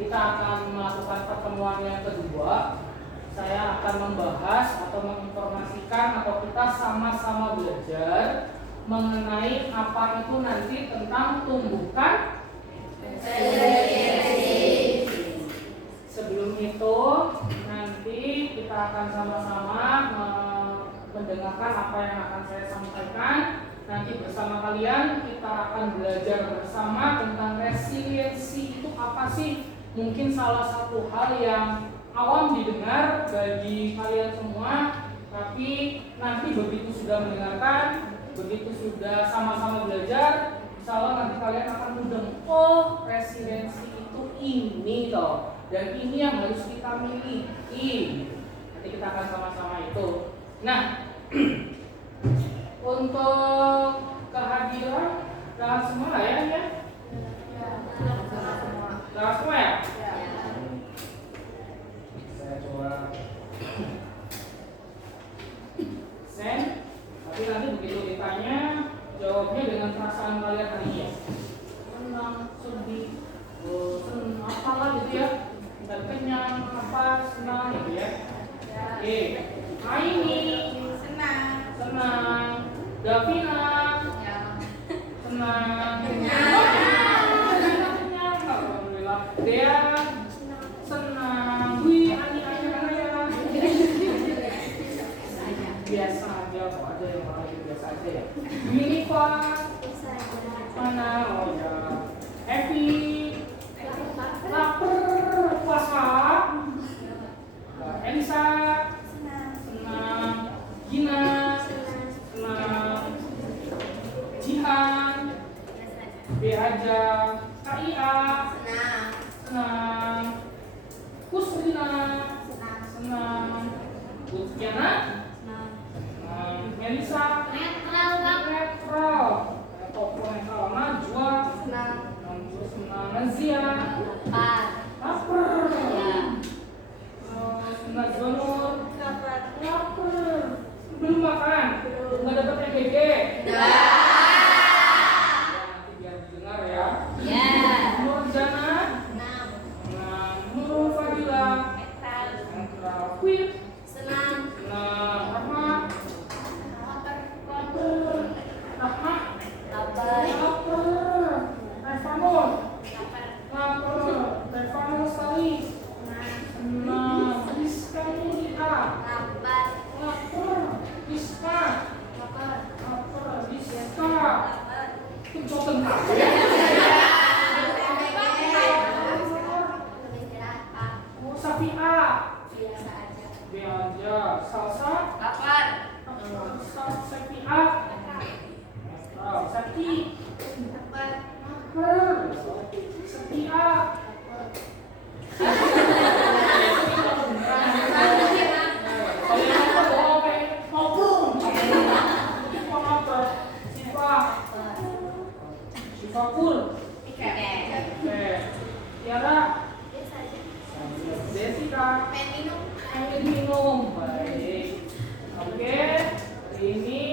kita akan melakukan pertemuan yang kedua. Saya akan membahas atau menginformasikan atau kita sama-sama belajar mengenai apa itu nanti tentang tumbukan resiliensi. Sebelum itu nanti kita akan sama-sama mendengarkan apa yang akan saya sampaikan. Nanti bersama kalian kita akan belajar bersama tentang resiliensi itu apa sih? Mungkin salah satu hal yang awam didengar bagi kalian semua, tapi nanti begitu sudah mendengarkan, begitu sudah sama-sama belajar, insya Allah nanti kalian akan mudah. Oh, resiliensi itu ini toh, dan ini yang harus kita miliki. Nanti kita akan sama-sama itu. Nah, untuk kehadiran dalam semua ya? Dalam semua ya? Saya coba send, tapi nanti begitu ditanya jawabnya dengan perasaan kalian hari ini ya. Senang, sedih, bosan, apalah gitu ya. Dan kenyang, apa, senang gitu ya. Oke, Aini senang, Davina senang, alhamdulillah. Dea senang, Dwi, Ani ya. Biasa aja kok, ada yang orang biasa aja ya. Minifa mana? Oh ya. Happy lapar puasa. Elisa senang, Gina senang, Jihan B aja, Kia senang, Kusrina senang, Butiana senang, Melisa netral, Najwa senang, Nazia lapar, Najwa Nur lapar, belum makan, nggak dapat EGG. Nanti biar didengar ya. Nurjana Nurul Fadila Queen senang, Rahma lapar, Revanul lapar, Revanul sekali senang, Rizka Mulia lapar, Rizka itu tentang ya. Safia B aja, Salsa lapar, Safia Saki lapar, Setia Sifakul Tiara Jessica pengen minum. Baik. Oke, hari ini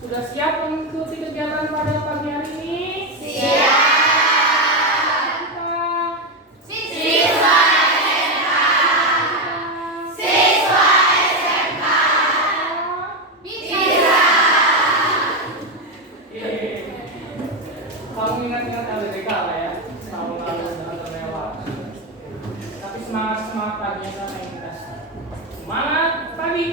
sudah siap mengikuti kegiatan pada pagi hari ini? Siap. Kamu ingat-ingat LDK lah ya, tahun lalu sudah terlewat. Tapi semangat paginya sama yang kita. Semangat pagi.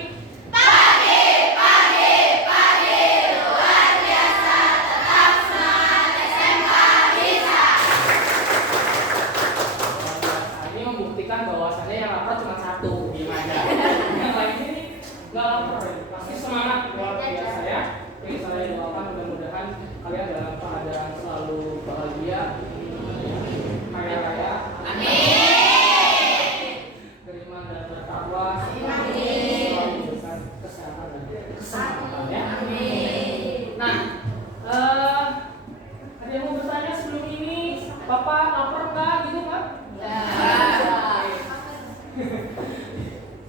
Luar biasa, tetap semangat SMK bisa. Ini membuktikan bahwasannya yang lapar cuma satu, gimana? Yang lainnya ini nggak lapar, pasti semangat luar biasa ya. Jadi saya doakan mudah-mudahan kalian dalam keadaan selalu bahagia, kaya raya, beriman dan bertakwa, selalu diberikan kesehatan dan keselamatan ya. Nah, ada yang mau bertanya sebelum ini? Bapak lapar nggak gitu kan?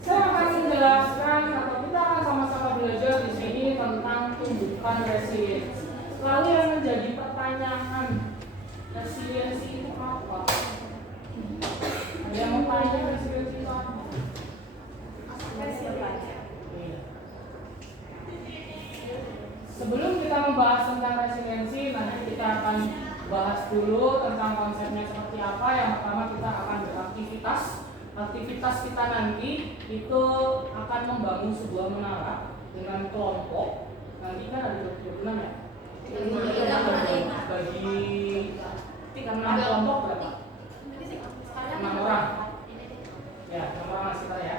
Saya akan menjelaskan atau kita akan sama-sama belajar di sini tentang tumbukan resiliensi. Lalu yang menjadi pertanyaan, resiliensi itu apa? dulu tentang konsepnya seperti apa. Yang pertama kita akan beraktivitas. Aktivitas kita nanti itu akan membangun sebuah menara dengan kelompok. Nanti kan ada 26 ya? Bagi 6 kelompok berapa? 6 orang. Ya, 6 orang kita ya.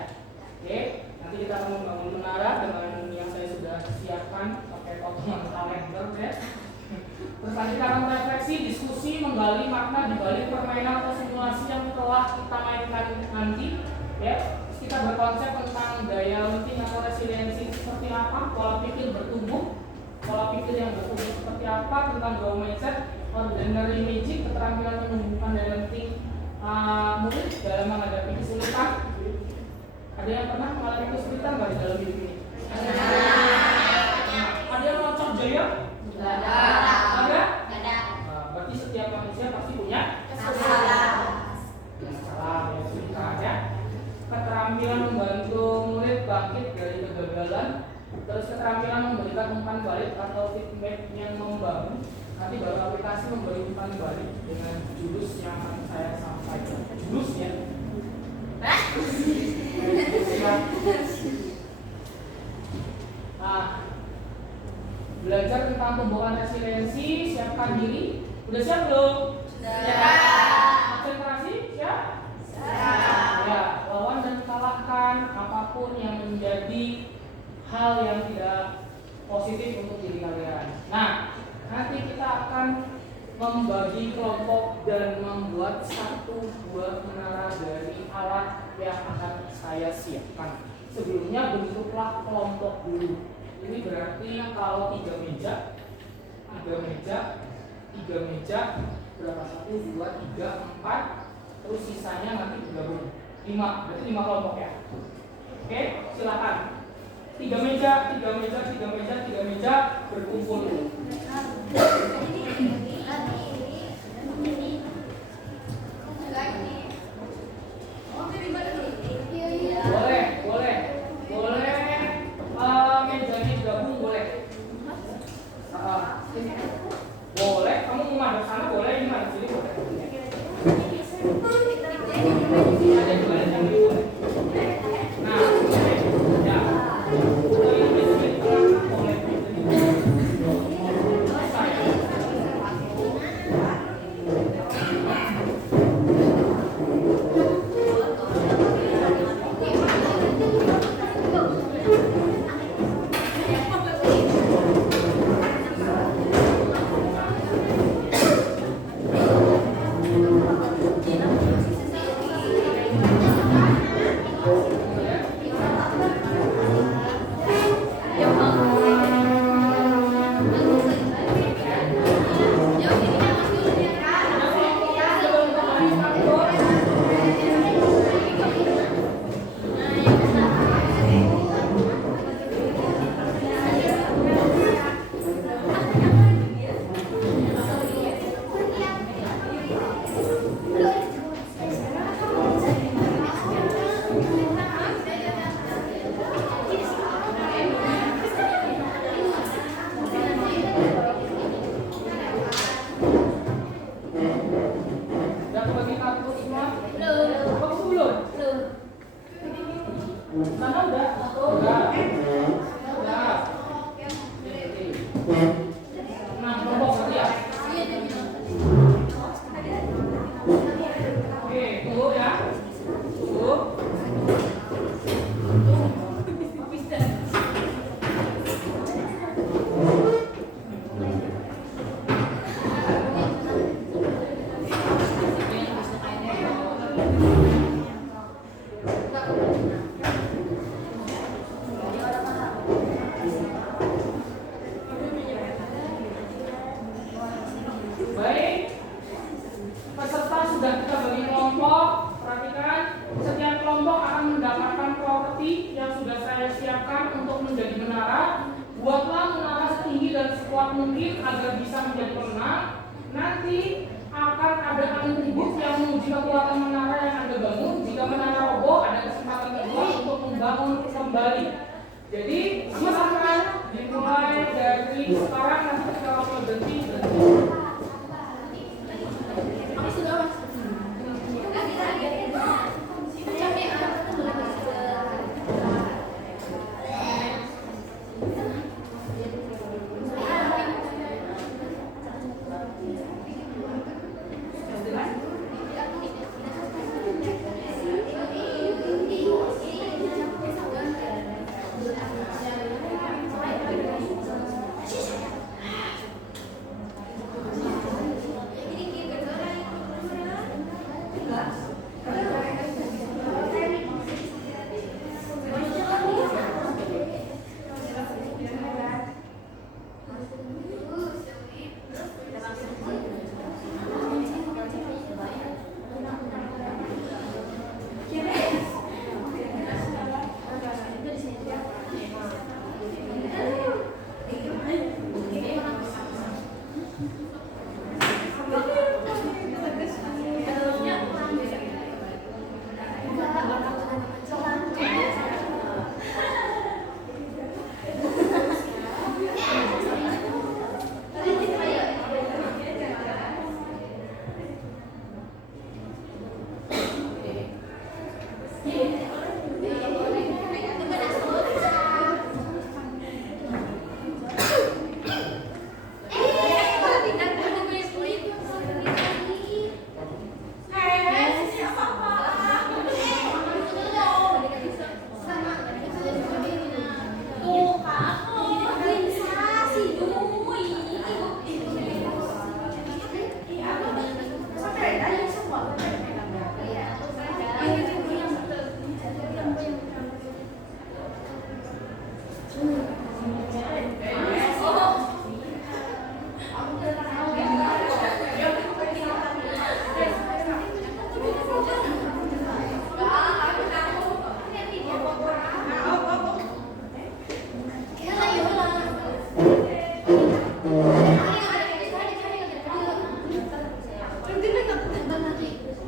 Oke, nanti kita akan membangun menara dengan yang saya sudah siapkan pakai potongan kalender ya. Terus nanti kita akan refleksi, diskusi, menggali makna di balik permainan atau simulasi yang telah kita mainkan nanti ya. Terus kita berkonsep tentang daya lenting atau resiliensi seperti apa, pola pikir bertumbuh, pola pikir yang bertumbuh seperti apa, tentang grow mindset, ordinary magic, keterampilan menumbuhkan daya lenting murid dalam menghadapi kesulitan. Ada yang pernah mengalami kesulitan nggak di dalam hidup ini? Ada yang loncat jaya? Nggak ada. Ada? Nggak ada. Berarti setiap manusia pasti punya Masalah. kesulitan ya. Keterampilan membantu murid bangkit dari kegagalan. Terus keterampilan memberikan umpan balik atau feedback yang membangun. Nanti baru aplikasi memberi umpan balik dengan jurus yang akan saya sampaikan. Jurus ya. Nah, belajar tentang tumbuhan resiliensi, siapkan diri. Udah siap belum? Sudah. Konsentrasi, siap? Siap. Ya, lawan dan kalahkan apapun yang menjadi hal yang tidak positif untuk diri kalian. Nah, nanti kita akan membagi kelompok dan membuat satu buah menara dari alat yang akan saya siapkan. Sebelumnya bentuklah kelompok dulu. Ini berarti kalau 3 meja, berapa? 1, 2, 3, 4, terus sisanya nanti digabung 5, berarti 5 kelompok ya. Oke, silakan. 3 meja berkumpul. Mejanya digabung boleh. Boleh, kamu mau madep sana boleh, ini madep sini boleh. Ada juga yang boleh. Nah, ya.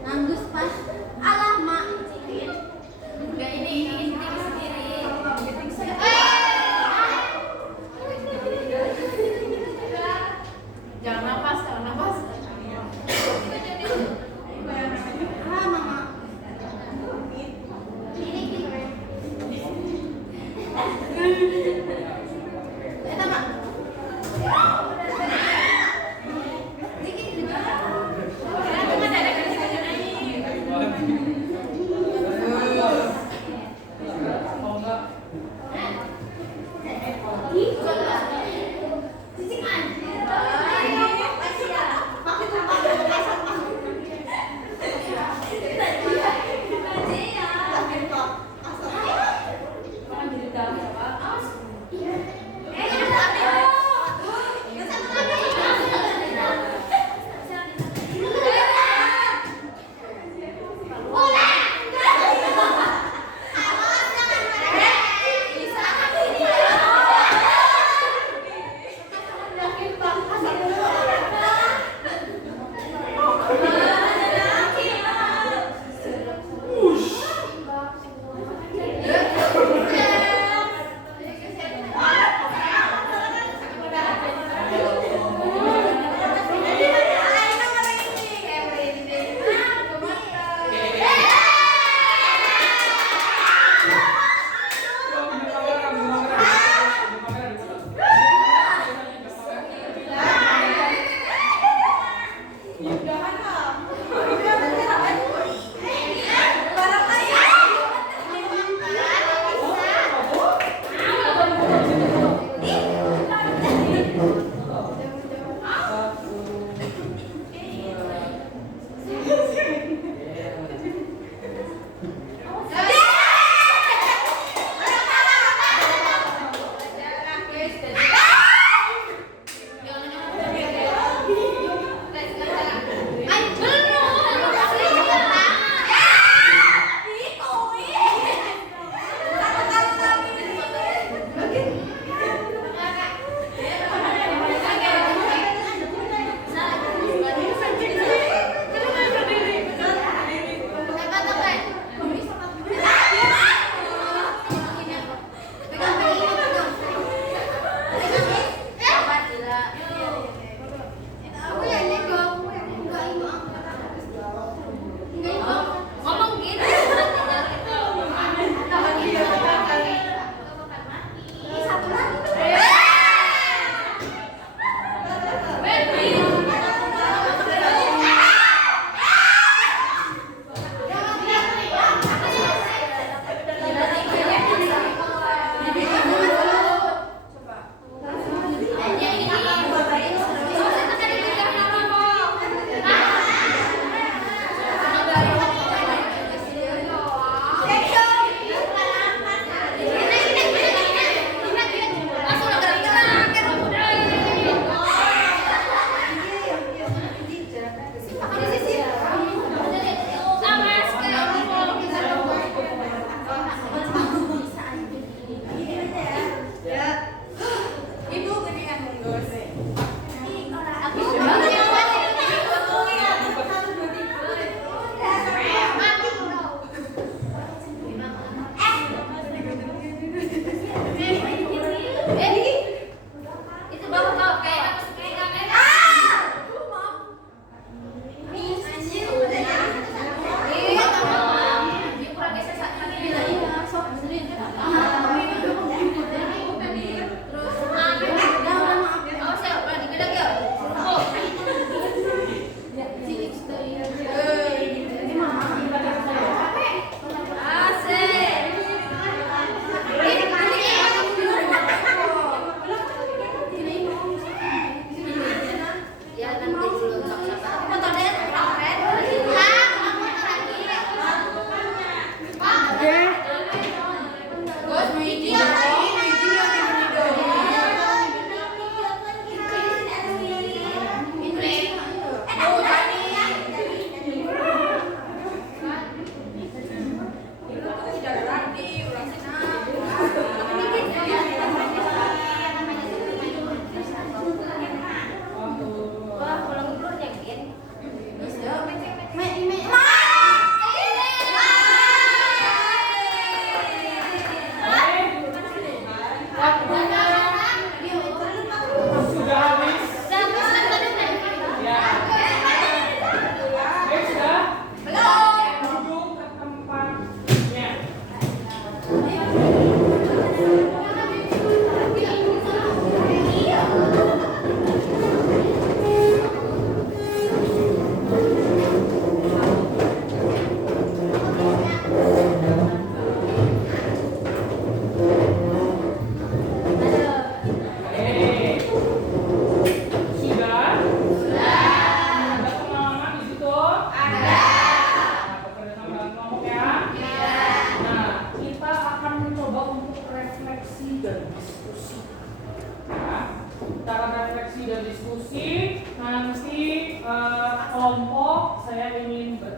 Nanggus pas alah mak. Enggak ini sendiri. Jangan nafas. Ah mama.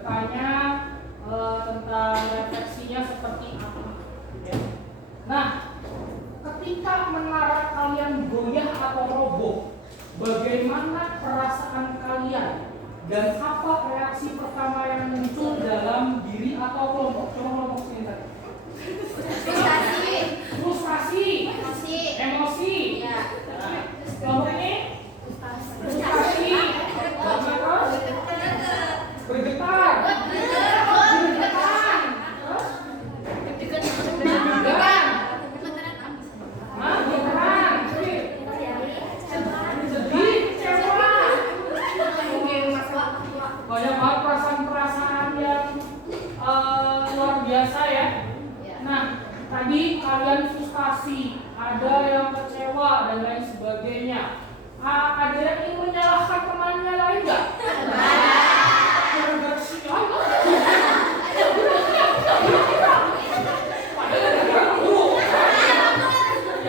bertanya tentang refleksinya seperti apa. Ya. Nah, ketika menara kalian goyah atau roboh, bagaimana perasaan kalian dan apa reaksi pertama yang muncul dalam diri atau kelompok? Coba kelompok sini tadi. Frustrasi, emosi. Ya. Nah, kelompok ini frustrasi, bergetar, deg-degan, gemeteran, sedih, kecewa. Banyak banget perasaan-perasaan yang luar biasa ya. Nah, tadi kalian frustasi, ada yang kecewa dan lain sebagainya. Ada yang ingin menyalahkan temannya lain nggak? Gara-gara si ya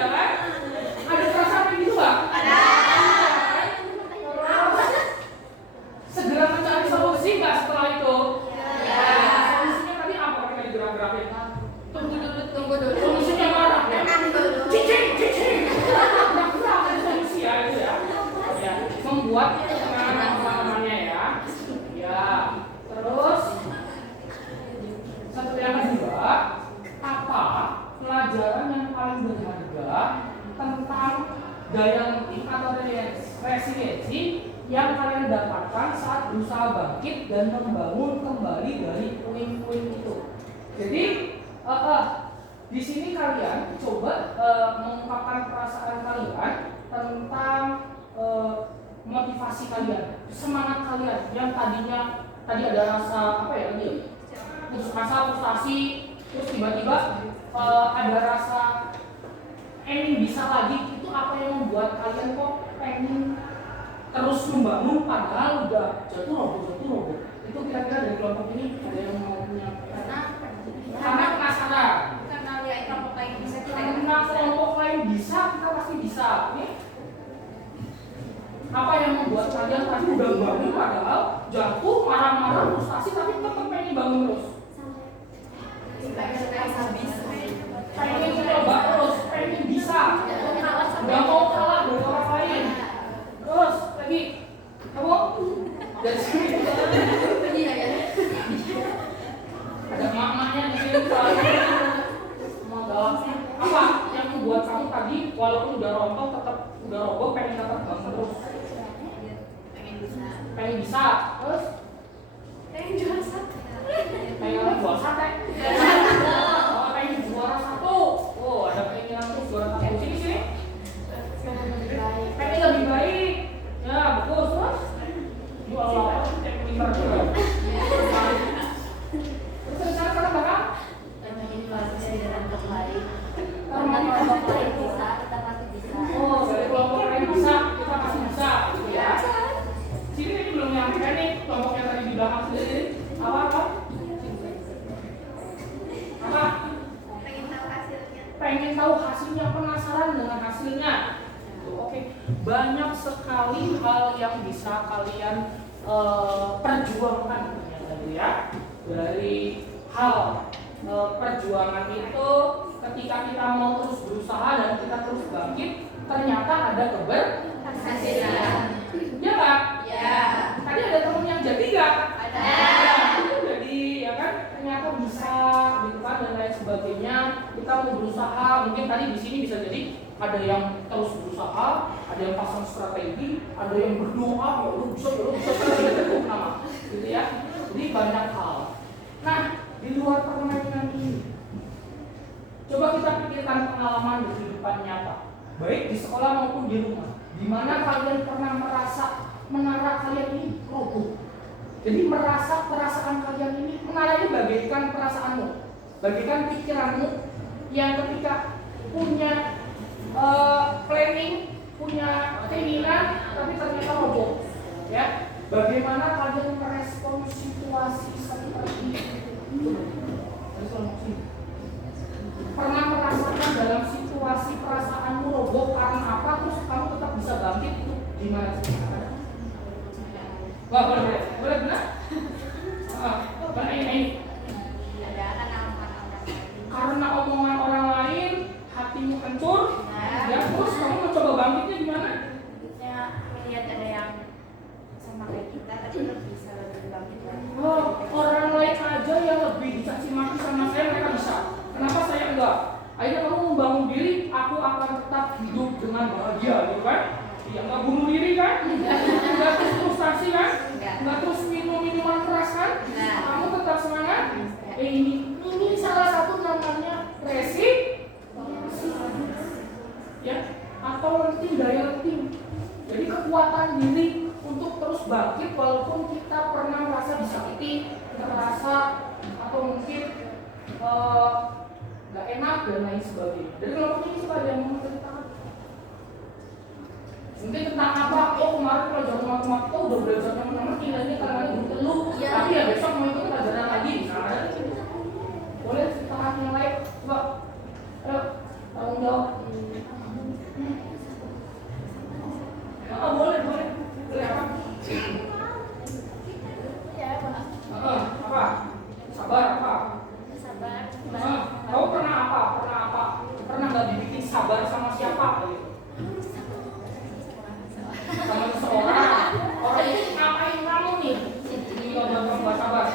kan? Ada perasaan kayak gitu nggak? Segera mencari solusi nggak setelah itu? Solusinya tadi apa ketika digerak-gerakin? Tunggu dulu. Solusinya marah ya? Cicing. Gerak-gerak ada solusi ya itu ya. Ya, membuat pengalaman-pengalamannya ya. Ya, terus satu yang kedua, apa pelajaran yang paling berharga tentang daya lemah atau resiliensi yang kalian dapatkan saat berusaha bangkit dan membangun kembali dari puing-puing itu? Jadi di sini kalian coba mengungkapkan perasaan kalian tentang motivasi kalian, semangat kalian yang tadinya tadi ada rasa apa ya tadi? Putus asa, frustasi, terus tiba-tiba ada rasa ingin bisa lagi. Itu apa yang membuat kalian kok pengen terus membangun padahal udah jatuh roboh. Itu kira-kira dari kelompok ini ada yang mau menyampaikan? Karena penasaran. Karena lihat kelompok lain bisa Karena kelompok lain bisa, kita pasti bisa. Nih. Apa yang membuat kalian tadi udah bangun padahal jatuh, marah-marah, frustasi, tapi tetap pengen bangun terus? Pengen coba terus, pengen bisa. Gak mau kalah dari orang lain. Terus lagi, kamu dari sini. Ada maknanya di sini soalnya. Apa yang membuat kamu tadi walaupun udah rontok tetap udah roboh pengen tetap bangun terus? Pengen bisa. Terus pengen jual sate. Pengen jual sate. Pengen juara satu. Oh, ada keinginan tuh juara satu. Sini. Pengen lebih baik. Ya, bagus. Terus jual apa? Yang pintar juga. Terus sekarang bakal oh, dari kelompok lain bisa, kita pasti bisa, gitu ya. Sini ini belum nyampe nih, kelompok yang tadi di belakang sendiri. Apa? Pengen tahu hasilnya, penasaran dengan hasilnya. Oke, banyak sekali hal yang bisa kalian perjuangkan, ya. Dari hal perjuangan itu ketika kita mau terus berusaha dan kita terus bangkit, ternyata ada keberhasilan. Ya Pak? Ya. Tadi ada temen yang jadi nggak? Ada. Jadi ya kan ternyata bisa gitu kan dan lain sebagainya. Kita mau berusaha, mungkin tadi di sini bisa jadi ada yang terus berusaha, ada yang pasang strategi, ada yang berdoa, ya lu bisa, gitu ya. Jadi banyak hal. Nah, di luar permainan ini, coba kita pikirkan pengalaman di kehidupan nyata, baik di sekolah maupun di rumah, di mana kalian pernah merasa menara kalian ini roboh. Jadi merasa perasaan kalian ini, menara ini bagaikan perasaanmu, bagaikan pikiranmu yang ketika punya planning, punya keinginan, tapi ternyata roboh. Ya, bagaimana kalian merespon situasi seperti itu? Pernah merasakan dalam situasi perasaanmu roboh karena apa, terus kamu tetap bisa bangkit, itu gimana sih? Wah, boleh benar? Ada Karena omongan orang lain, hatimu hancur. Ya, terus kamu mencoba bangkitnya gimana? lihat ada yang sama kayak kita tapi bisa lebih bangkit lagi. Oh, orang lain aja yang lebih dicaci maki sama saya, mereka bisa. Kenapa saya enggak? Akhirnya kamu membangun diri, aku akan tetap hidup dengan bahagia, gitu kan? Iya, nggak bunuh diri kan? Nggak terus frustasi kan? Nggak terus minum minuman keras kan? Kamu tetap semangat. Ini salah satu namanya ya, atau lenting daya lenting. Jadi kekuatan diri untuk terus bangkit walaupun kita pernah merasa disakiti, terasa atau mungkin nggak enak dan lain sebagainya. Jadi kalau ini suka ada yang mau ceritakan. Mungkin tentang apa? Oh kemarin pelajaran matematika udah belajar teman-teman nilainya karena berteluh. Tapi ya besok mau ikut pelajaran lagi. Nah, boleh ceritakan yang lain? Coba. Ayo, tanggung jawab. Boleh apa? Apa? Sabar apa? Kamu pernah apa? Pernah nggak dibikin sabar sama siapa? Sama seseorang. Orang itu ngapain kamu nih? Ini kalau nggak sabar.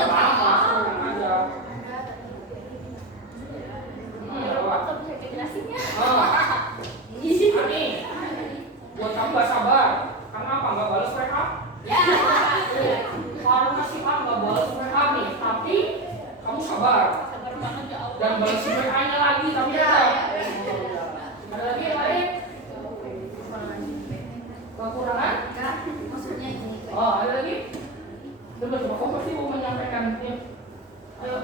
Apa? Aja. Ani, buat kamu gak sabar. Karena apa? Gak balas WA? Ya. Karena si A gak balas WA nih, tapi kamu sabar. Dan balas WA-nya lagi, tapi tetap. Ada lagi yang lain? Kekurangan? Maksudnya ini. Oh, ada lagi? Coba kamu pasti mau menyampaikan. Ayo,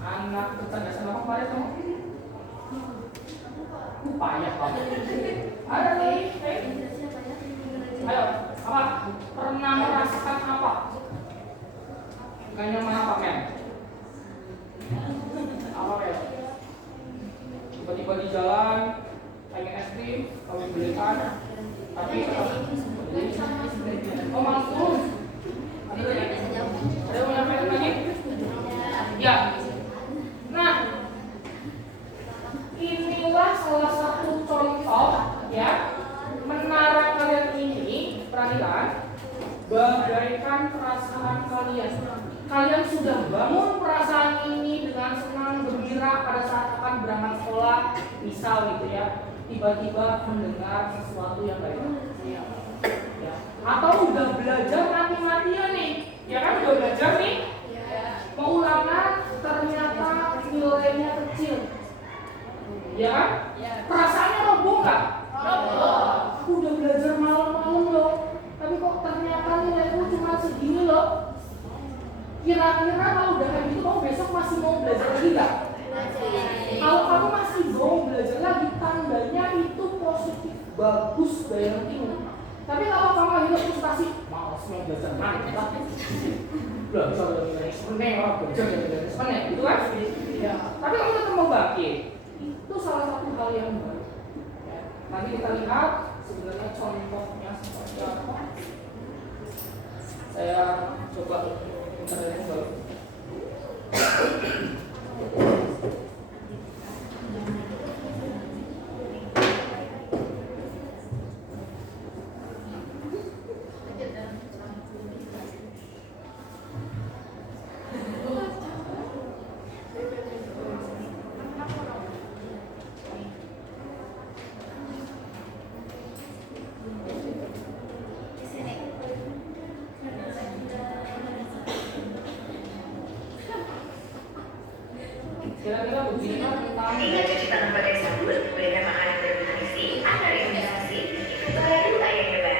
anak kecerdasan apa kemarin kamu? Payah banget. Ada nih, ayo, apa? Pernah merasakan apa? Gak nyaman apa men? Apa men? Tiba-tiba di jalan, pengen es krim, kamu belikan, tapi oh malah turun. Ada lagi? Ada yang mau nyampaikan lagi? Ya. Nah, inilah salah satu contoh ya, menara kalian ini peradilan bagaikan perasaan kalian. Kalian sudah bangun perasaan ini dengan senang gembira pada saat akan berangkat sekolah, misal gitu ya, tiba-tiba mendengar sesuatu yang baik. Ya. Atau udah belajar mati-matian nih, ya kan udah belajar nih, mau ulangan ternyata nilainya kecil. Ya kan? Perasaannya roboh nggak? Roboh. Aku udah belajar malam-malam loh, tapi kok ternyata nilaiku cuma segini loh. Kira-kira kalau udah kayak gitu, kamu besok masih mau belajar lagi nggak? Kalau kamu masih mau belajar lagi, tandanya itu positif, bagus daya lentingmu. Tapi kalau kamu akhirnya frustasi, malas mau belajar lagi, belajar dari sebenarnya, belajar dari sebenarnya, gitu kan? Ya. Tapi kamu tetap mau bangkit. Itu salah satu hal yang baik. Ya. Nanti kita lihat sebenarnya contohnya seperti apa. Saya coba mencari yang baru. Kira-kira begini kan tentang Hingga cuci tangan pada yang sabun, memberikan makanan bernutrisi, ada rekomendasi, itu tak yang hebat.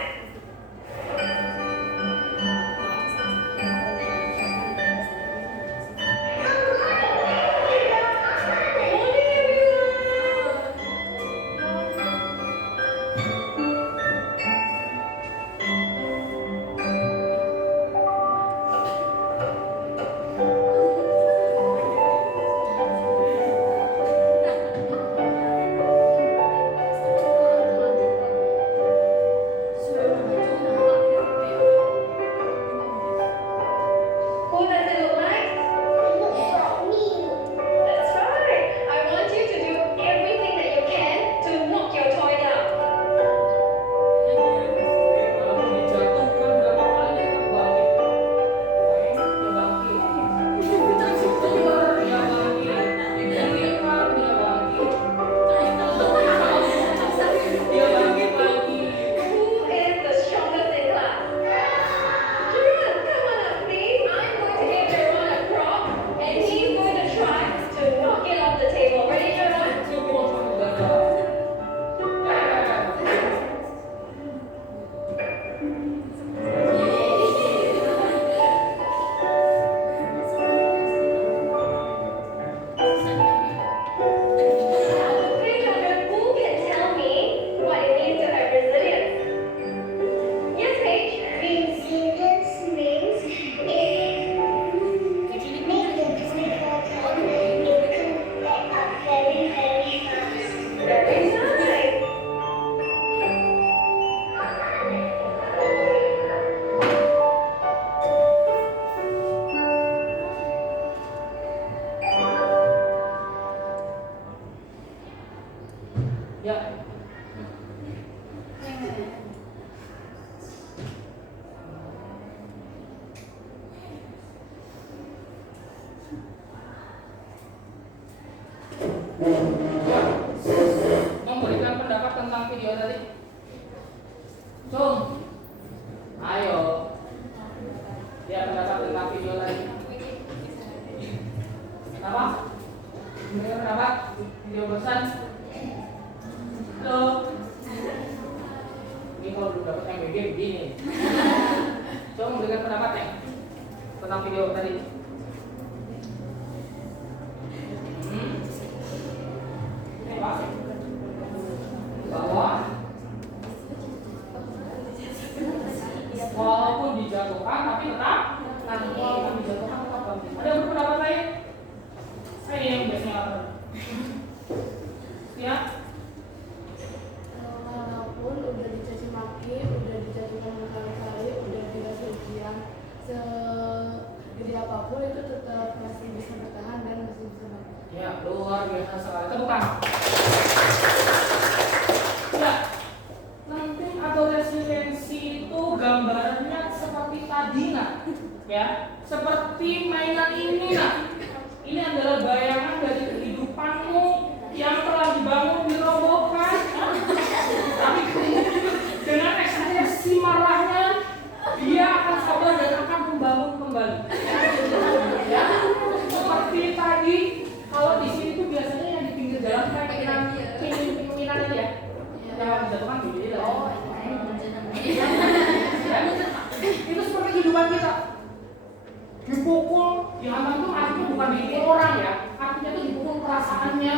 Memberikan pendapat tentang video tadi. Cung, ayo. Ya, pendapat tentang video tadi. Apa? Memberikan pendapat video bosan. Halo. Ini kalau belum dapat MBG begini. Coba memberikan pendapat ya tentang video tadi. Bahwa walaupun dijatuhkan tapi tetap walaupun dijatuhkan tetap bangkit. Ada yang berpendapat lain? Saya yang biasanya lapar. Ya. Walaupun udah dicaci maki, udah dijatuhkan berkali-kali, udah dikasih ujian segede apapun itu tetap masih bisa bertahan dan masih bisa bangkit. Ya, luar biasa sekali. Tepukan. Ya, penting atau resiliensi itu gambarannya seperti tadi nak, ya, seperti mainan ini nak. Ini adalah bayangan dari kehidupanmu yang telah dibangun dirobohkan, tapi dengan ekspresi marahnya dia akan sabar dan akan membangun kembali. Ya, seperti tadi. Kalau di sini tuh biasanya yang di pinggir jalan kayak pinginan aja ya. Yang dijatuhkan gini lah. Itu seperti kehidupan kita. Dipukul, dihantam itu artinya bukan dipukul orang ya. Artinya itu dipukul perasaannya,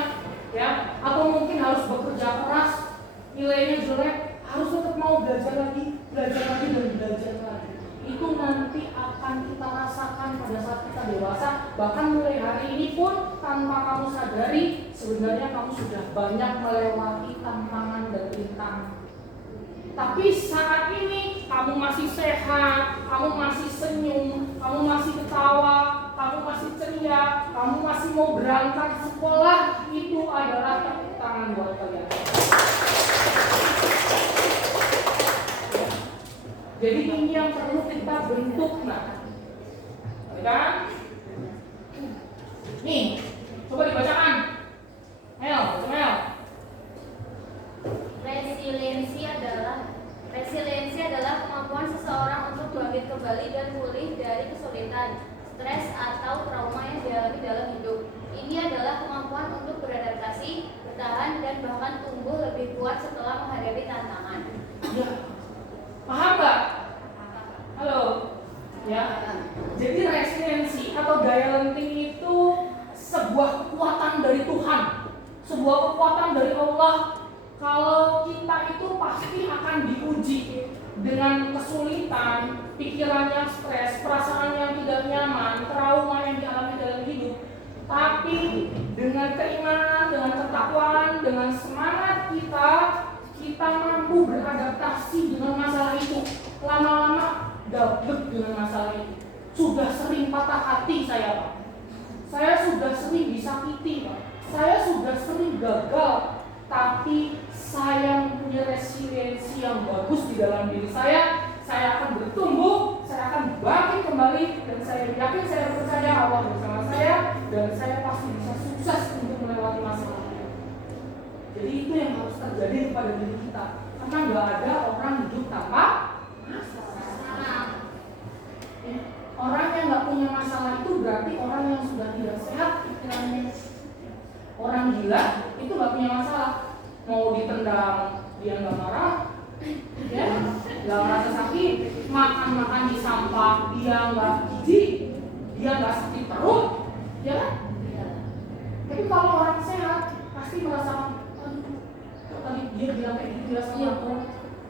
ya. Atau mungkin harus bekerja keras, nilainya jelek, harus tetap mau belajar lagi dan belajar lagi. Itu nanti akan kita rasakan pada saat kita dewasa. Bahkan mulai hari ini pun tanpa kamu sadari sebenarnya kamu sudah banyak melewati tantangan dan rintangan. Tapi saat ini kamu masih sehat, kamu masih senyum, kamu masih ketawa, kamu masih ceria, kamu masih mau berangkat sekolah, itu adalah tepuk tangan buat kalian. Jadi ini yang perlu kita bentuk nah. Kan? Nih, coba dibacakan. Ayo, coba ayo. Resiliensi adalah kemampuan seseorang untuk bangkit kembali dan pulih dari kesulitan, stres atau trauma yang dialami dalam hidup. Ini adalah kemampuan untuk beradaptasi, bertahan dan bahkan tumbuh lebih kuat setelah menghadapi tantangan. Ya. Paham nggak? Halo, ya. Jadi resiliensi atau daya lenting itu sebuah kekuatan dari Tuhan, sebuah kekuatan dari Allah. Kalau kita itu pasti akan diuji dengan kesulitan, pikiran yang stres, perasaan yang tidak nyaman, trauma yang dialami dalam hidup. Tapi dengan keimanan, dengan ketakwaan, dengan semangat kita mampu beradaptasi dengan masalah itu. Lama-lama double dengan masalah itu. Sudah sering patah hati saya, Pak. Saya sudah sering disakiti, Pak. Saya sudah sering gagal. Tapi saya mempunyai resiliensi yang bagus di dalam diri saya akan bertumbuh, saya akan bangkit kembali, dan saya yakin, saya percaya Allah bersama saya, dan saya pasti bisa sukses untuk melewati masalah ini. Jadi itu yang harus terjadi kepada diri kita, karena nggak ada orang hidup tanpa masalah. Orang yang nggak punya masalah itu berarti orang yang sudah tidak sehat pikirannya. Orang gila itu nggak punya masalah, mau ditendang dia nggak marah, ya, nggak merasa sakit, makan di sampah dia nggak jijik, dia nggak sakit perut, ya kan? Tapi kalau orang sehat pasti merasa, aduh, kok tadi dia bilang kayak gitu ya sama aku,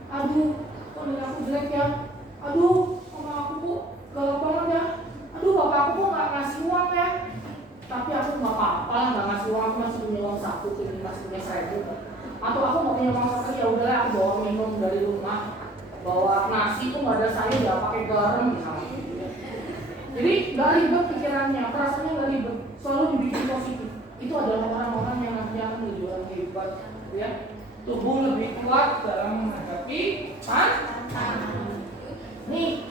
aduh, kok dari aku jelek ya, aduh, mama aku kok galak banget ya, aduh, bapak aku kok nggak ngasih uang ya. Tapi aku nggak apa-apa, nggak ngasih uang, aku masih punya uang 1, ini masih punya 1.000. Atau aku nggak punya uang sekali, ya udahlah aku bawa minum dari rumah, bawa nasi tuh nggak ada sayur, nggak pakai garam misalnya. Jadi nggak ribet pikirannya, perasaannya nggak ribet, selalu dibikin positif. Itu adalah orang-orang yang nanti akan menjadi orang hebat, ya. Tubuh lebih kuat dalam menghadapi tantangan. Nih,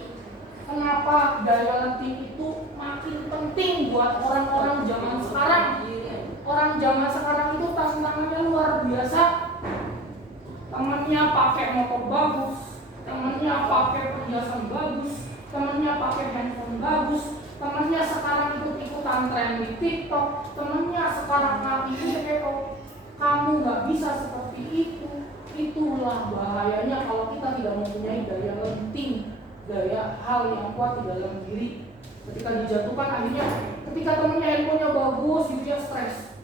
kenapa daya lenting itu makin penting buat orang-orang zaman sekarang? Orang zaman sekarang madrasah, temennya pakai motor bagus, temennya pakai perhiasan bagus, temennya pakai handphone bagus, temennya sekarang ikut-ikutan tren di TikTok, temennya sekarang ngaji TikTok. Kamu nggak bisa seperti itu. Itulah bahayanya kalau kita tidak mempunyai daya lenting, daya hal yang kuat di dalam diri. Ketika dijatuhkan akhirnya, ketika temennya handphonenya bagus, dia stres.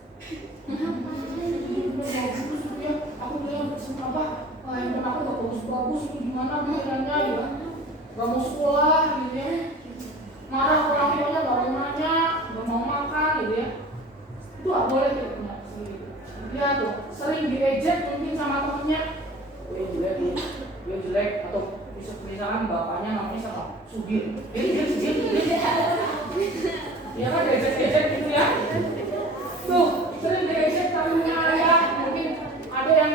Bagus ya, aku bilang apa? Handphone aku gak bagus-bagus, ini gimana mainannya ya? Gak mau sekolah gitu ya. Marah orang tuanya, gak mau nanya, gak mau makan gitu ya. Itu gak boleh kita punya sendiri. Dia tuh sering diejek mungkin sama temennya, dia jelek atau misalkan bapaknya namanya sama Sugir. Dia kan diejek-ejek gitu ya. Tuh sering diejek temennya ayah, mungkin ada yang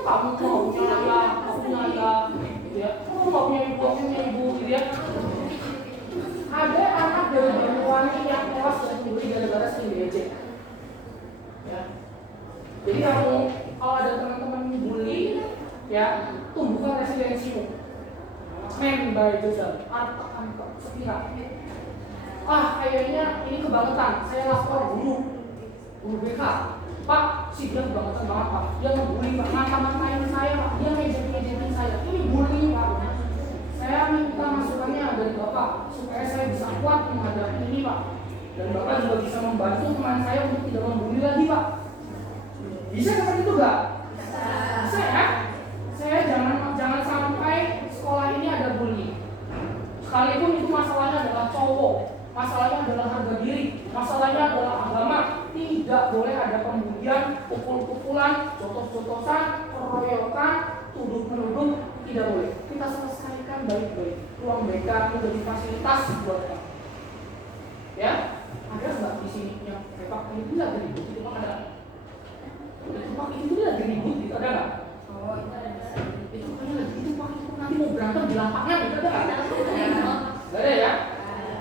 kamu maunya ayah, aku punya ayah, gitu ya. Kamu gak punya ibu, aku punya ibu, gitu ya. Ada anak dari Banyuwangi yang tewas dan dibeli gara-gara sering diejek. Ya. Jadi kamu kalau ada teman-teman bully, ya tumbuhkan residensimu. Men by Joseph, arta sepihak. Kayaknya ini kebangetan. Saya lapor guru BK. Pak, si dia kebangetan banget Pak. Dia ngebully Pak, ngata-ngatain saya Pak. Dia ngejek-ngejekin saya. Ini bullying Pak. Saya minta masukannya dari Bapak supaya saya bisa kuat menghadapi ini Pak. Dan Bapak juga bisa membantu teman saya untuk tidak membuli lagi Pak. Bisa seperti itu gak? Saya jangan sampai sekolah ini ada bully. Sekalipun itu masalahnya adalah cowok, masalahnya adalah harga diri, masalahnya adalah agama, tidak boleh ada pembulian, pukul-pukulan, jotos-jotosan, keroyokan, tuduh-menuduh, tidak boleh. Kita selesaikan baik-baik. Ruang BK menjadi fasilitas buat kita. Ya, ada nggak di sini yang Pak ini lagi ribut itu Pak ada? Pak itu lagi ribut gitu ada nggak? Oh, itu ada. Itu kayaknya lagi itu Pak itu nanti mau berantem di lapaknya gitu ada nggak? Nggak ada ya?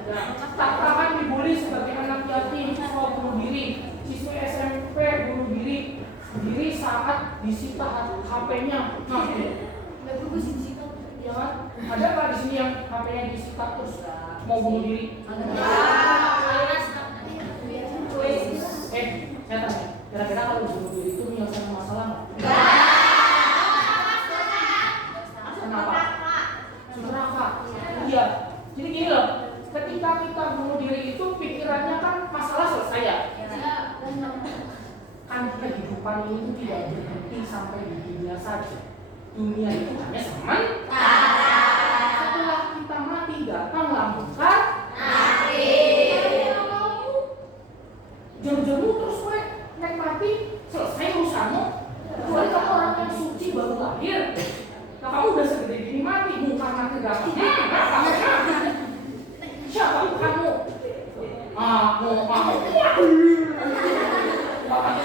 Nah, tak akan dibully sebagai anak yatim, siswa bunuh diri, siswa SMP bunuh diri saat disita HP-nya. Nah, Nggak bagus disita. ya kan? Ada nggak di sini yang HP-nya disita terus mau bunuh diri? Saya tanya, kira-kira kalau bunuh diri itu menyelesaikan masalah nggak? Kenapa? Neraka. Iya. Jadi gini loh, ketika kita bunuh diri itu pikirannya kan masalah selesai ya. Kan kehidupan ini tidak berhenti sampai di dunia saja. Dunia itu hanya sementara. Setelah kita mati datang lambungkan mati. Jam-jamu terus gue naik mati selesai urusanmu. Kecuali kamu orang yang suci baru lahir. Nah kamu udah segede gini mati, muka mati datang. Siapa kamu? Mau makanya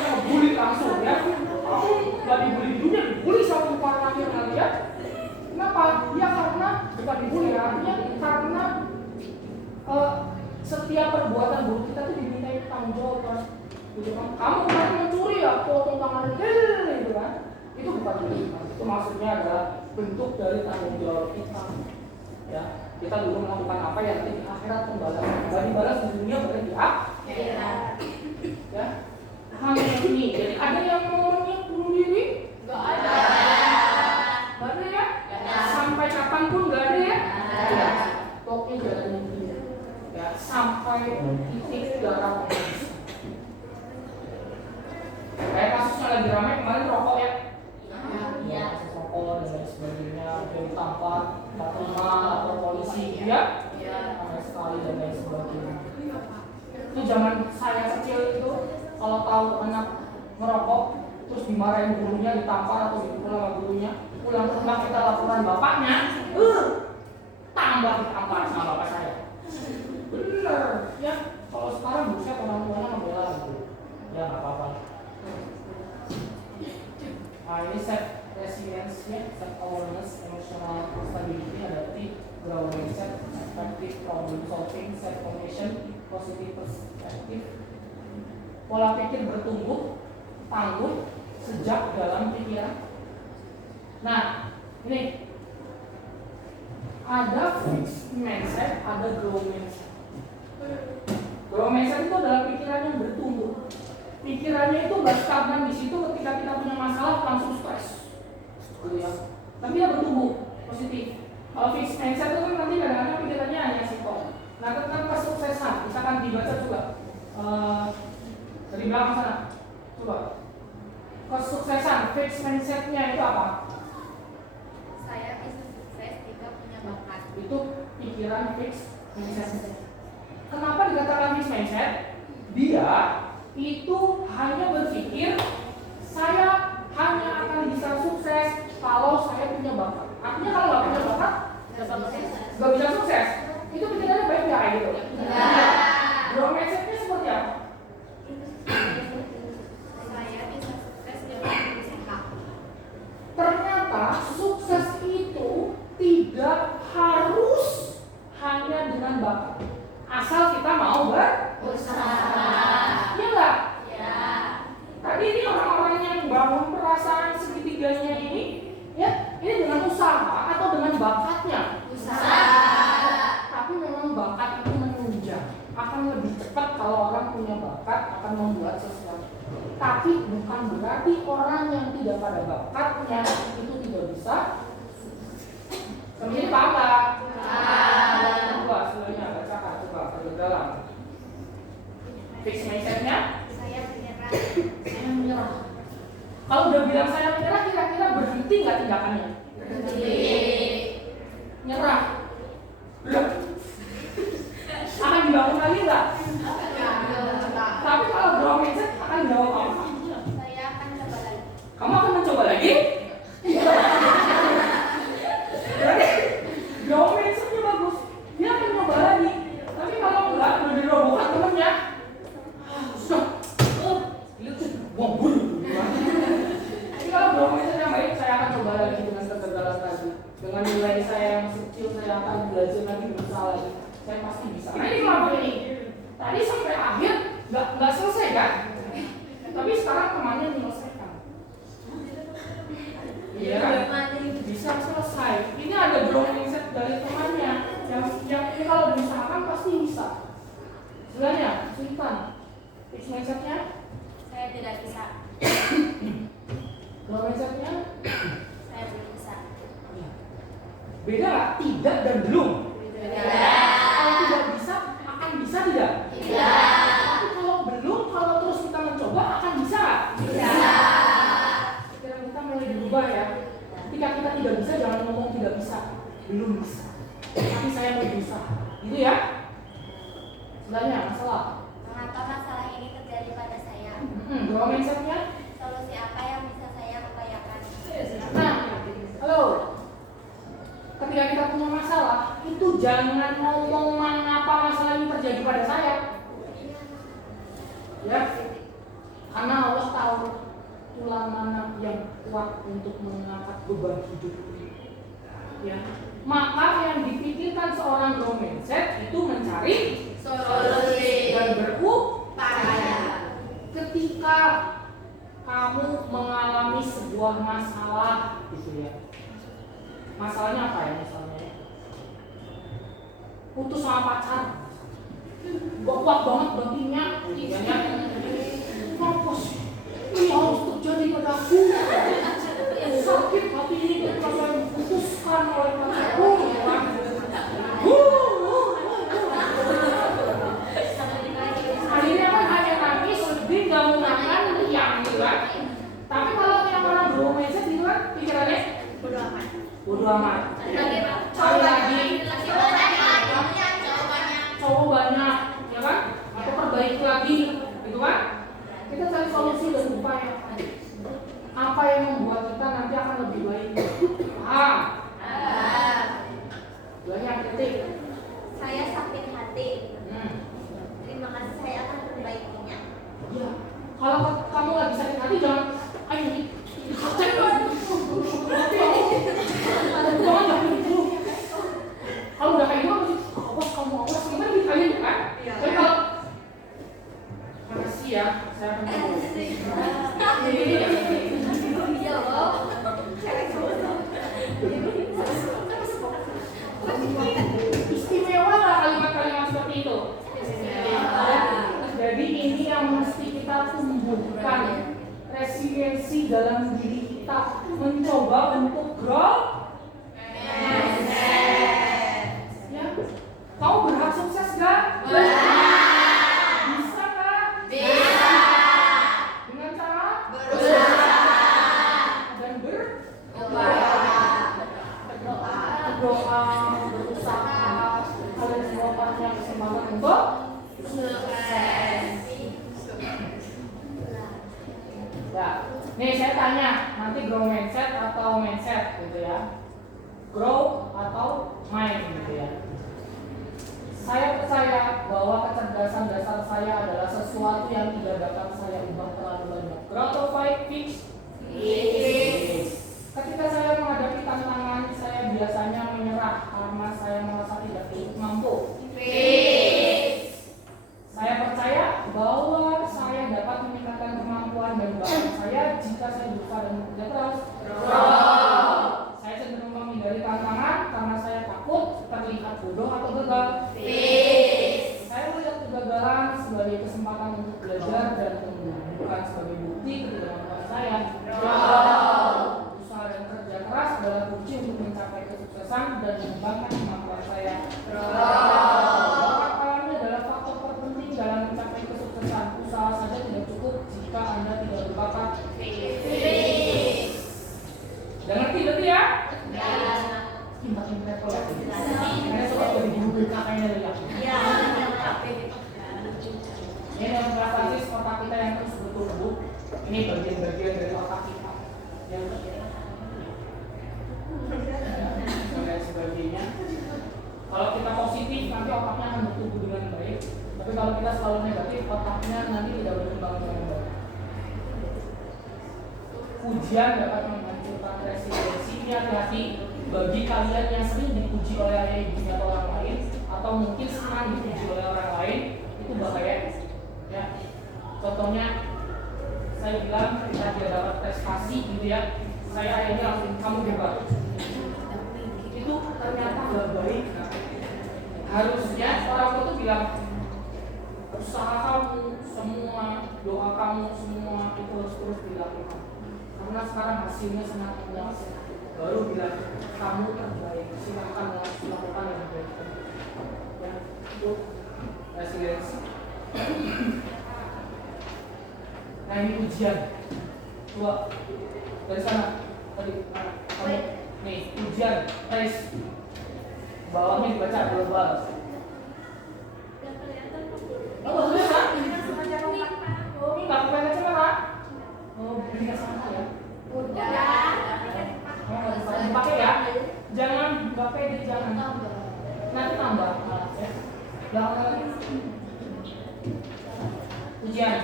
kamu bully langsung ya. Kamu gak dibully di dunia, dibully sama muka lahir kali ya. Kenapa? Ya karena bukan dibully ya, artinya karena setiap perbuatan buruk kita tuh dimintai tanggung jawab kan. Gitu kan? Kamu kemarin mencuri ya, potong tangan gitu kan. Itu bukan bully, itu maksudnya adalah bentuk dari tanggung jawab kita. Ya, kita dulu melakukan apa yang nanti di akhirat pembalasan. Gak dibalas di dunia, boleh di akhirat. Ya, hanya ini. Jadi ada yang maunya bunuh diri? Gak ada. Gak ada ya? Sampai kapanpun gak ada ya? Pokoknya jangan mungkin. Ya, sampai titik darah penghabisan. Kayak kasusnya lagi ramai kemarin rokok ya. Ya, rokok dan lain sebagainya, yang ditampar, terima lapor polisi, ya, ramai sekali dan lain sebagainya. Itu zaman saya kecil itu, kalau tahu anak ngerokok, terus dimarahin gurunya, ditampar atau dipukul sama gurunya, pulang ke rumah kita laporan bapaknya, tambah ditampar sama bapak saya. Bener, ya. Kalau sekarang buset orang tuanya ngebela gitu, ya nggak apa-apa. Ini set resilience ya, set awareness, emotional stability, adaptive, growing, set effective problem solving, set foundation, positive perspective, pola pikir bertumbuh, tangguh, sejak dalam pikiran. Nah, ini ada fixed mindset, ada growth mindset. Growth mindset itu adalah pikiran yang bertumbuh. Pikirannya itu nggak stagnan di situ, ketika kita punya masalah langsung stres, gitu ya. Tapi dia bertumbuh positif. Kalau fixed mindset itu kan nanti kadang-kadang pikirannya hanya simptom. Nah, tentang kesuksesan, misalkan dibaca juga dari belakang sana, coba. Kesuksesan, fixed mindsetnya itu apa? Saya bisa sukses jika punya bakat. Itu pikiran fixed mindset. Kenapa dikatakan fixed mindset? Dia itu hanya berpikir saya hanya akan bisa sukses kalau saya punya bakat. Artinya kalau nggak punya bakat, nggak bisa sukses. Itu pikirannya baik nggak kayak gitu? Growth mindsetnya seperti apa? Saya bisa sukses dengan berusaha. Ternyata sukses itu tidak harus hanya dengan bakat, asal kita mau berusaha. Iya nggak? Ya. Tadi ini orang-orang yang bangun perasaan segitiganya ini, ya, ini dengan usaha atau dengan bakatnya? Usaha. Tapi memang bakat itu menunjang. Akan lebih cepat kalau orang punya bakat akan membuat sesuatu. Tapi bukan berarti orang yang tidak pada bakatnya itu tidak bisa. Ini paham nggak? Coba sebenarnya bacakan, coba dalam. Fix mindsetnya? Saya menyerah. Saya menyerah. Kalau udah bilang saya menyerah, kira-kira berhenti nggak tindakannya? Nyerah. Udah. Akan dibangun lagi nggak? Tapi kalau growth mindset akan jawab apa? Saya akan coba lagi. Kamu akan mencoba lagi? Berarti growth mindsetnya bagus. Dia akan coba lagi. Tapi kalau enggak, udah dirobohkan temennya. Sudah. Lihat buang bulu. Jadi kalau growth mindset yang baik, saya akan coba lagi dengan kegagalan tadi. Dengan nilai saya yang kecil, saya akan belajar lagi, berusaha lagi. Saya pasti bisa. Nah ini kenapa ini? Tadi sampai akhir nggak selesai kan? Tapi sekarang temannya menyelesaikan. Iya kan? Bisa selesai. Ini ada growth mindset dari temannya. Yang ini kalau diusahakan pasti bisa. Sebenarnya, Sultan, fixed mindsetnya? Saya tidak bisa. Growth mindsetnya? Saya belum bisa. Beda nggak? Tidak dan belum. Kalau tidak bisa, akan bisa tidak? Tapi kalau belum, kalau terus kita mencoba, akan bisa nggak? Pikiran kita mulai berubah ya. Ketika kita tidak bisa, jangan ngomong tidak bisa. Belum bisa. Tapi saya mau berusaha. Gitu ya? Sebenarnya masalah. Mengapa masalah ini terjadi pada saya? Growth mindsetnya? Solusi apa yang bisa saya upayakan? Nah, halo. Ketika kita punya masalah, itu jangan ngomong mengapa masalah ini terjadi pada saya. Ya, karena Allah tahu tulang mana yang kuat untuk mengangkat beban hidup. Ya, maka yang dipikirkan seorang growth mindset itu mencari Solusi. dan berupaya. Ketika kamu mengalami sebuah masalah, gitu ya. Masalahnya apa ya misalnya? Putus sama pacar, gak kuat banget batinnya, banyak mampus. Ini harus terjadi padaku. Sakit hati ini ketika saya diputuskan oleh pacarku. Akhirnya kan hanya nangis, sedih, gak mau makan, riang gitu kan. Tapi kalau yang orang growth mindset gitu kan, pikirannya bodo amat. Cari lagi, cowok banyak, ya kan? Atau perbaiki lagi, gitu kan? Kita cari solusi dan upaya. Apa yang membuat kita nanti akan lebih baik? Paham? Banyak titik. Saya sakit hati. Hmm. Terima kasih, saya akan memperbaikinya. Iya. Kalau kamu lagi sakit hati jangan, ayo ini cek jangan gitu. Kalau udah kayak gitu awas kamu gimana ditanya kan? Tapi kalau makasih ya, saya akan seperti itu. Jadi ini yang mesti kita tumbuhkan, resiliensi dalam diri kita, mencoba untuk grow ya. Kamu berhak sukses gak? Bisa gak? Bisa. Dengan cara dan berdoa, berusaha, kalian semua punya kesempatan untuk ya. Nih saya tanya, nanti grow mindset atau mindset gitu ya, grow atau mind gitu ya. Saya percaya bahwa kecerdasan dasar saya adalah sesuatu yang tidak dapat saya ubah terlalu banyak. Grow atau fix? Ketika saya menghadapi tantangan, saya biasanya menyerah karena saya merasa tidak mampu. Saya percaya bahwa saya dapat meningkatkan kemampuan dan bakat saya jika saya berusaha dan bekerja keras. Saya cenderung menghindari tantangan karena saya takut terlihat bodoh atau gagal. Saya melihat kegagalan sebagai kesempatan untuk belajar dan tumbuh, bukan sebagai bukti ketidakmampuan saya. Usaha dan kerja keras adalah kunci untuk mencapai kesuksesan dan mengembangkan kemampuan saya. Bakat alami adalah faktor terpenting dalam mencapai kesuksesan. Usaha saja tidak cukup jika Anda tidak berbakat. Udah ngerti berarti ya? Makin repot ya. Karena suka jadi guru BKK-nya ya. Ini yang melakukan otak kita yang terus bertumbuh. Ini bagian-bagian dari otak kita. Yang dan sebagainya. Kalau kita positif, nanti otaknya akan bertumbuh dengan baik. Tapi kalau kita selalu negatif, otaknya nanti tidak berkembang dengan baik. Ujian dapat menghancurkan resiliensi. Hati-hati bagi kalian yang sering dipuji oleh ayah ibunya atau orang lain, atau mungkin senang dipuji oleh orang lain, itu bahaya. Ya, contohnya saya bilang ketika dia dapat prestasi gitu ya, saya ayahnya langsung kamu hebat. Itu ternyata nggak baik. Harusnya orang tua tuh bilang usaha kamu semua, doa kamu semua itu harus terus dilakukan. Karena sekarang hasilnya sangat memuaskan. Baru bilang kamu terbaik, silakan lakukan yang terbaik. Ya, itu resiliensi. Nah ini ujian. Coba dari sana tadi kamu nih ujian tes bawahnya dibaca global. Oh bagus kan? Ini nggak pakai kacamata? Oh beli kacamata ya? Udah. Pakai ya? Jangan nggak pede, jangan. Nanti tambah ya. Jangan lagi. Ujian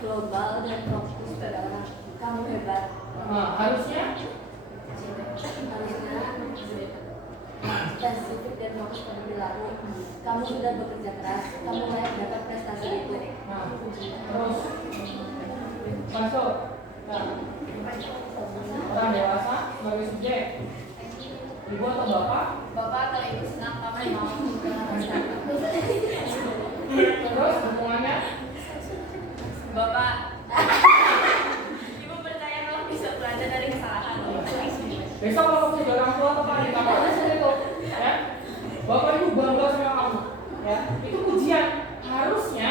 Global dan fokus pada kamu hebat. nah, harusnya Spesifik dan fokus pada perilaku. Kamu sudah bekerja keras, kamu layak dapat prestasi itu. nah, terus masuk nah, orang dewasa sebagai subjek, ibu atau bapak, Bapak atau ibu senang kamu mau menjelaskan. terus hubungannya Bapak. Ibu percaya kamu bisa belajar dari kesalahan. besok kalau kamu jadi orang tua atau adik kamu ada seperti itu ya, bapak ibu bangga sama kamu ya, itu ujian. Harusnya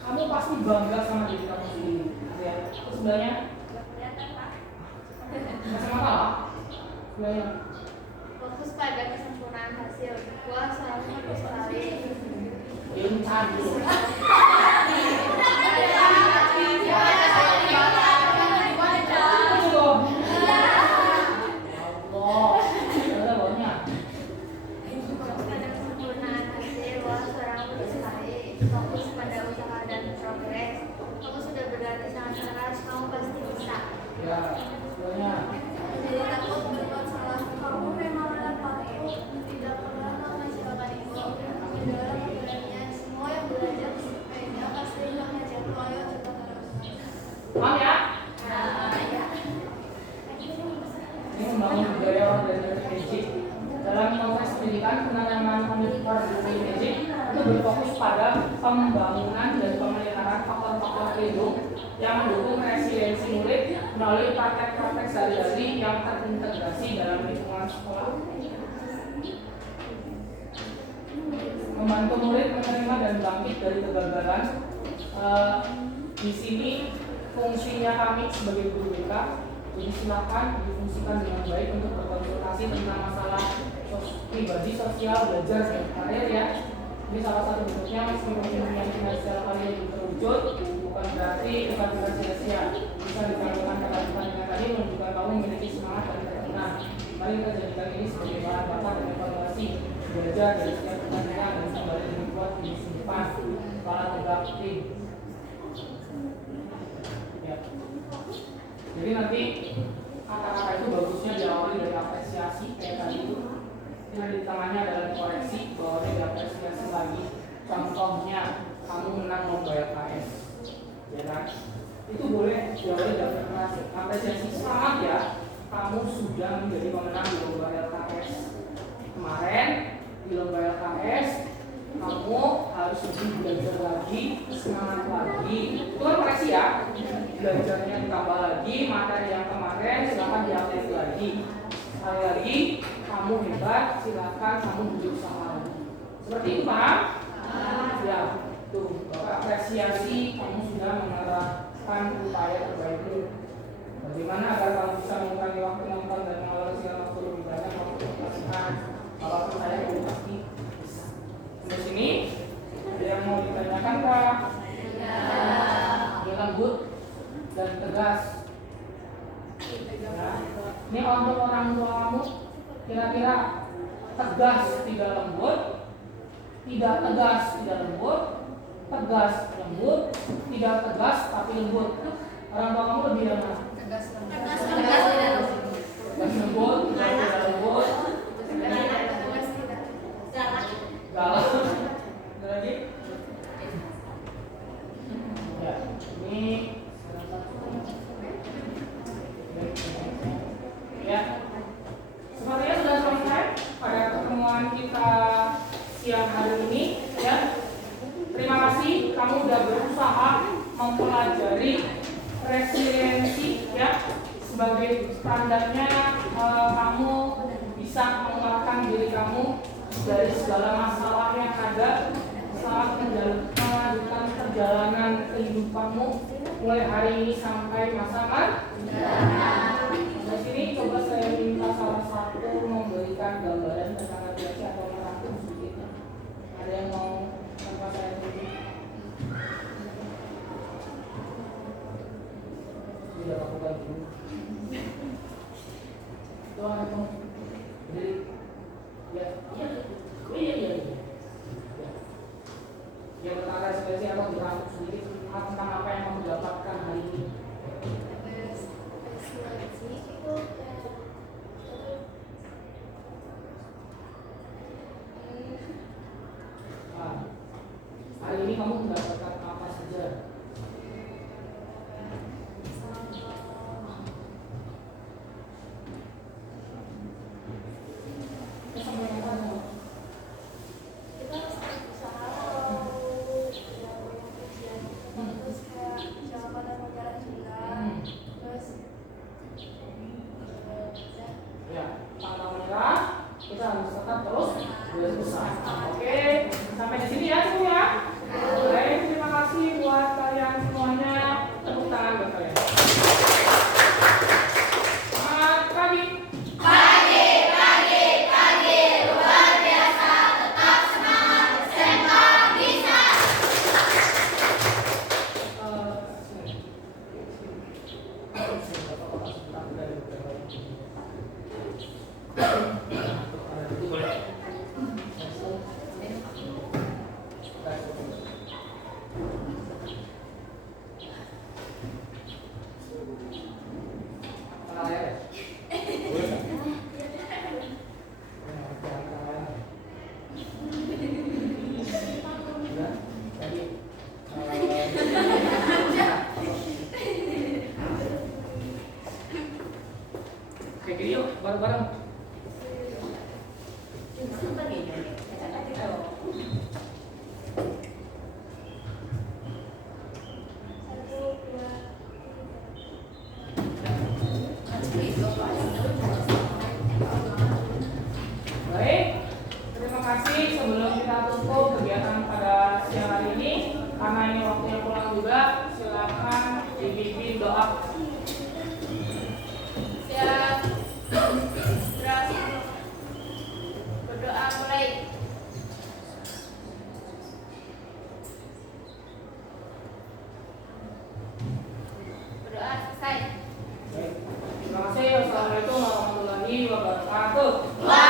kamu pasti bangga sama diri kamu sendiri ya. Terus sebelahnya kacamata lah sebelahnya Fokus pada kesempurnaan hasil. Gua selalu bersekali. ini cari dulu. Fokus pada usaha dan progres. Kamu sudah berlatih sangat keras, kamu pasti bisa. Ya, sebelahnya Jadi takut berbuat salah. Kamu memang adalah pelaku. Tidak pernah mengecewakan ibu. Adalah keberanian. Semua yang belajar sepeda pasti mengajar loyo coba terus. paham ya? Ya. Ini membangun budaya orang dari Magic dalam konteks pendidikan penanaman komitmen dari Magic itu berfokus pada pembangunan dan pemeliharaan faktor-faktor pelindung yang mendukung resiliensi murid melalui praktek-praktek sehari-hari yang terintegrasi dalam lingkungan sekolah. Membantu murid menerima dan bangkit dari kegagalan. Di sini fungsinya kami sebagai guru BK, jadi silakan difungsikan dengan baik untuk berkonsultasi tentang masalah pribadi, sosial, belajar, dan karir ya. Ini salah satu bentuknya meskipun yang finansial kalian terwujud, bukan berarti bukan sia-sia. Bisa dikatakan kata-kata tadi menunjukkan kamu memiliki semangat dan ketekunan. Mari kita jadikan ini sebagai bahan bakar dan evaluasi belajar dari setiap pertandingan dan kembali dibuat disimpan kepala tegak tim. Ya. Jadi nanti kata-kata itu bagusnya diawali dari apresiasi kayak tadi itu. Di tengahnya adalah koreksi, bawahnya diapresiasi lagi. Contohnya kamu menang lomba LKS, ya kan? Itu boleh diawali dari apresiasi. Selamat ya, kamu sudah menjadi pemenang di lomba LKS kemarin. Di lomba LKS kamu harus lebih belajar lagi, semangat lagi. Itu kan koreksi ya. Belajarnya ditambah lagi, materi yang kemarin silahkan diapresiasi lagi. Sekali lagi, kamu hebat, silakan kamu berusaha lagi. Seperti itu, paham? Ya, tuh, Bapak apresiasi kamu sudah menerapkan upaya terbaikmu. Bagaimana agar kamu bisa mengurangi waktu nonton dan mengalami segala waktu lebih banyak waktu perhatian? Kalau saya pasti bisa. Sampai sini, ada yang mau ditanyakan, Kak? Ya. Lembut dan tegas. Ya. Ini untuk orang tua kamu, kira-kira tegas tidak lembut, tidak tegas tidak lembut, tegas lembut, tidak tegas tapi lembut. Orang tua kamu lebih yang mana? Tegas lembut. Tegas lembut, tidak lembut, galak. Ada lagi? Ya, ini salah satu. Ya, sepertinya sudah selesai pada pertemuan kita siang hari ini ya. Terima kasih kamu sudah berusaha mempelajari resiliensi ya. Sebagai standarnya kamu bisa mengeluarkan diri kamu dari segala masalah yang ada saat melanjutkan perjalanan kehidupanmu mulai hari ini sampai masa di sini coba saya minta salah satu memberikan gambaran tentang resiliensi atau merangkum sedikit. Ada yang mau tanpa saya tunjuk? Tidak lakukan dulu. Doang itu. Jadi, ya, iya. Ya tentang resiliensi atau merangkum sedikit tentang apa yang kamu dapatkan hari ini. Hari ini kamu mendapatkan apa saja? Ya, tanggal merah kita harus tetap terus berusaha. Oke, sampai di sini ya semua. Baik, terima kasih buat kasih. Sebelum kita tutup kegiatan pada siang hari ini, karena ini waktunya pulang juga, silakan dipimpin doa. Siap. Berhasil. Berdoa mulai. Berdoa selesai. Baik. Terima kasih. Wassalamualaikum warahmatullahi wabarakatuh. Waalaikumsalam.